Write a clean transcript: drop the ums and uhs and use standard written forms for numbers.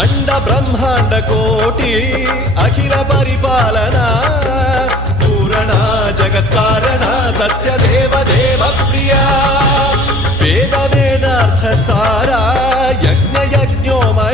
అండ బ్రహ్మాండ కోటి అఖిల పరిపాలన పూరణ జగత్కారణ సత్యదేవ దేవ ప్రియ వేద వేదార్థ సారా యజ్ఞ యజ్ఞోమయ